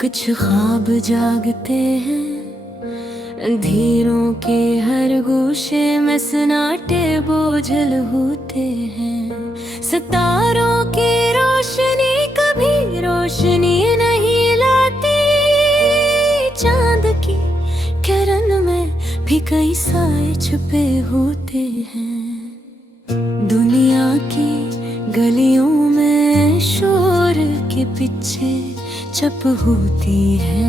कुछ ख्वाब जागते हैं, अंधेरों के हर गोशे में सन्नाटे बोझल होते हैं। सितारों की रोशनी कभी रोशनी नहीं लाती, चांद की किरण में भी कई साए छुपे होते हैं। दुनिया की गलियों में शोर के पीछे चुप होती है,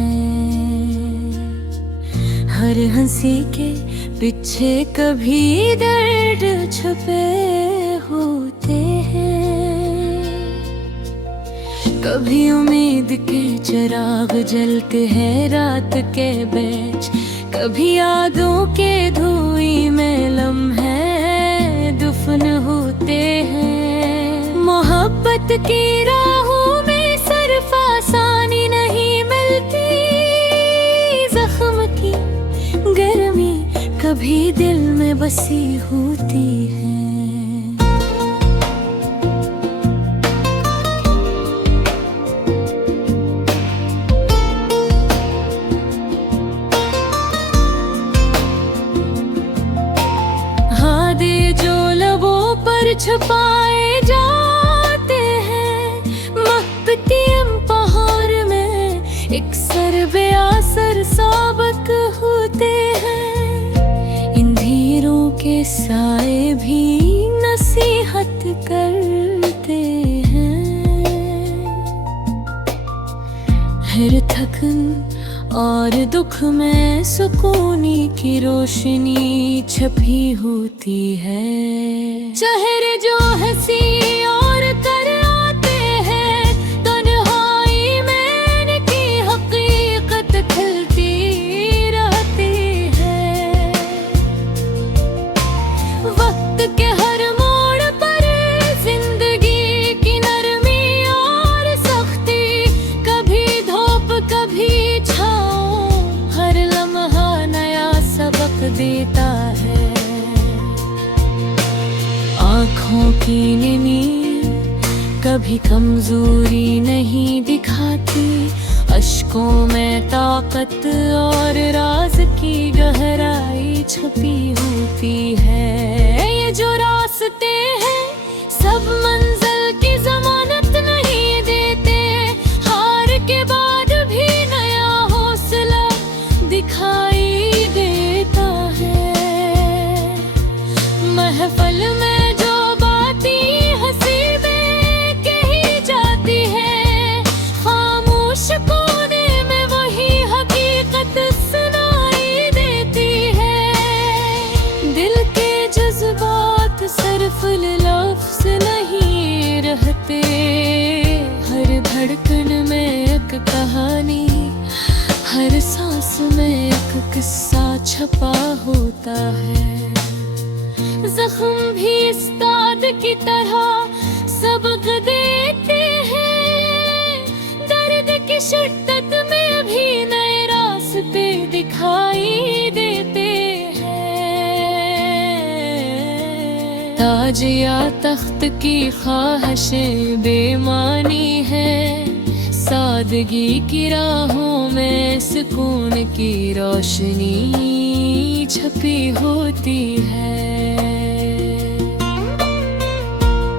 हर हंसी के पीछे कभी दर्द छुपे होते हैं। कभी उम्मीद के चिराग जलते हैं रात के बीच, कभी यादों के धुएं में लम्हे दफन होते हैं। मोहब्बत की राहों में सिर्फ आसानी नहीं मिलती, जख्म की गर्मी कभी दिल में बसी होती है। हादे जो लबों पर छुपाए जाते हैं, महकती पहाड़ में एक सर बेअसर साबक होते हैं। इन धीरों के साए भी नसीहत करते हैं, हर थकन और दुख में सुकूनी की रोशनी छपी होती है। चेहरे जो हंसी और कर आते हैं, तन्हाई में इनकी हकीकत खिलती रहती है। वक्त के हर मोड़ पर जिंदगी की नरमी और सख्ती, कभी धूप कभी छाँव, हर लम्हा नया सबक देता है। आँखों की नींद कभी कमजोरी नहीं दिखाती, अश्कों में ताकत और राज की गहराई छुपी होती है। ये जो रास्ते हैं सब मंजिल की जमानत नहीं देते, हार के बाद भी नया हौसला दिखाई देता है। महफल में जो बातें हंसी में कही जाती है, खामोश कोने में वही हकीकत सुनाई देती है। दिल के जज्बात सिर्फ लफ्ज़ नहीं रहते, हर धड़कन में एक कहानी, हर सांस में एक किस्सा छपा होता है। जख्म भी उस्ताद की तरह सबक देते हैं, दर्द की शिद्दत में भी नए रास्ते दिखाई देते हैं। ताज या तख्त की ख्वाहिशें बेमानी है, सादगी की राहों में सुकून की रोशनी छपी होती है।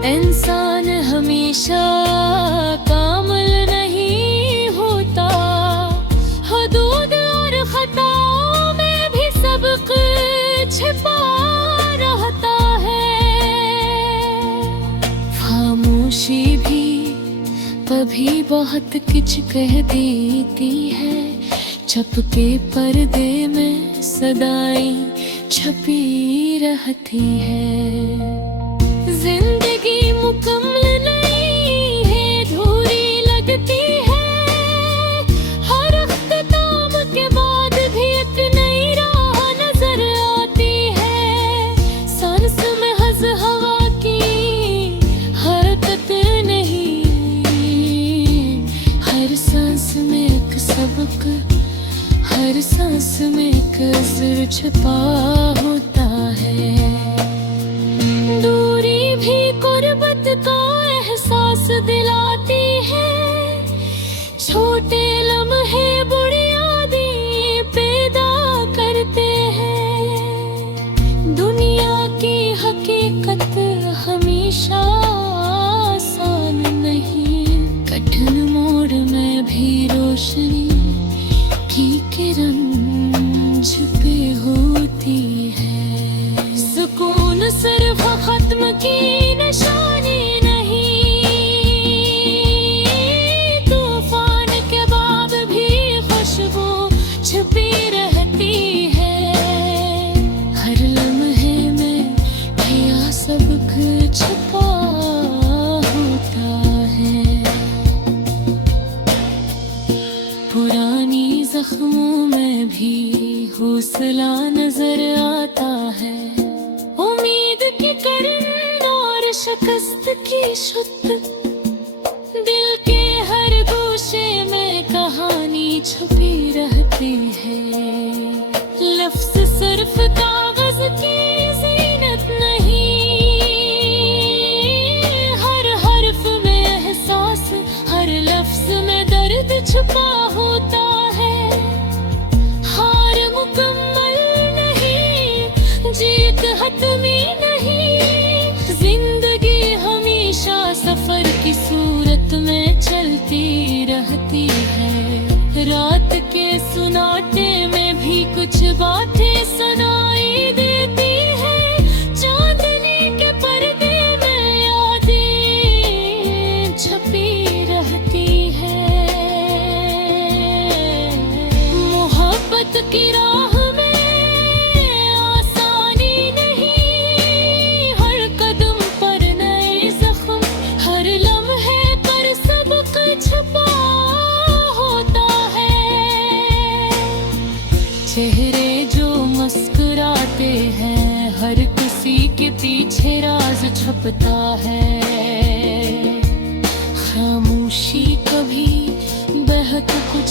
इंसान हमेशा कामिल नहीं होता, हुदूद और खताओं में भी सबक छिपा रहता है। खामोशी भी कभी बहुत कुछ कह देती है, छपके पर्दे में सदाएं छपी रहती है। जिंदगी मुकम्मल नहीं है, अधूरी लगती है, हर अख्ताम के बाद भी एक नई राह नजर आती है। सांस में हज़ हवा की हरकत नहीं, हर सांस में एक सबक, हर सांस में एक असर छुपा होता है। दूरी भी गुर्बत का एहसास दिलाती है, छोटे लम्हे पुरानी जख्मों में भी हौसला नजर आता है। उम्मीद की किरण और शिकस्त की शुद्ध, दिल के हर गोशे में कहानी छुपी रहती है। लफ्ज सिर्फ कागज की जीनत नहीं, हर हर्फ में एहसास, हर लफ्ज में दर्द छुपा होता है। हार मुकम्मल नहीं, जीत हतमी नहीं, जिंदगी हमेशा सफर की सूरत में चलती रहती है। रात के सुनाटे में भी कुछ बातें सुनाई देती है। चांदनी के पर्दे में यादें छपी रहती है। मोहब्बत की राह में आसानी नहीं, हर कदम पर नए जख्म, हर लम्हे पर सबक छुपा होता है। चेहरे जो मुस्कुराते हैं, हर किसी के पीछे राज छुपता है। खामोशी कभी बहक कुछ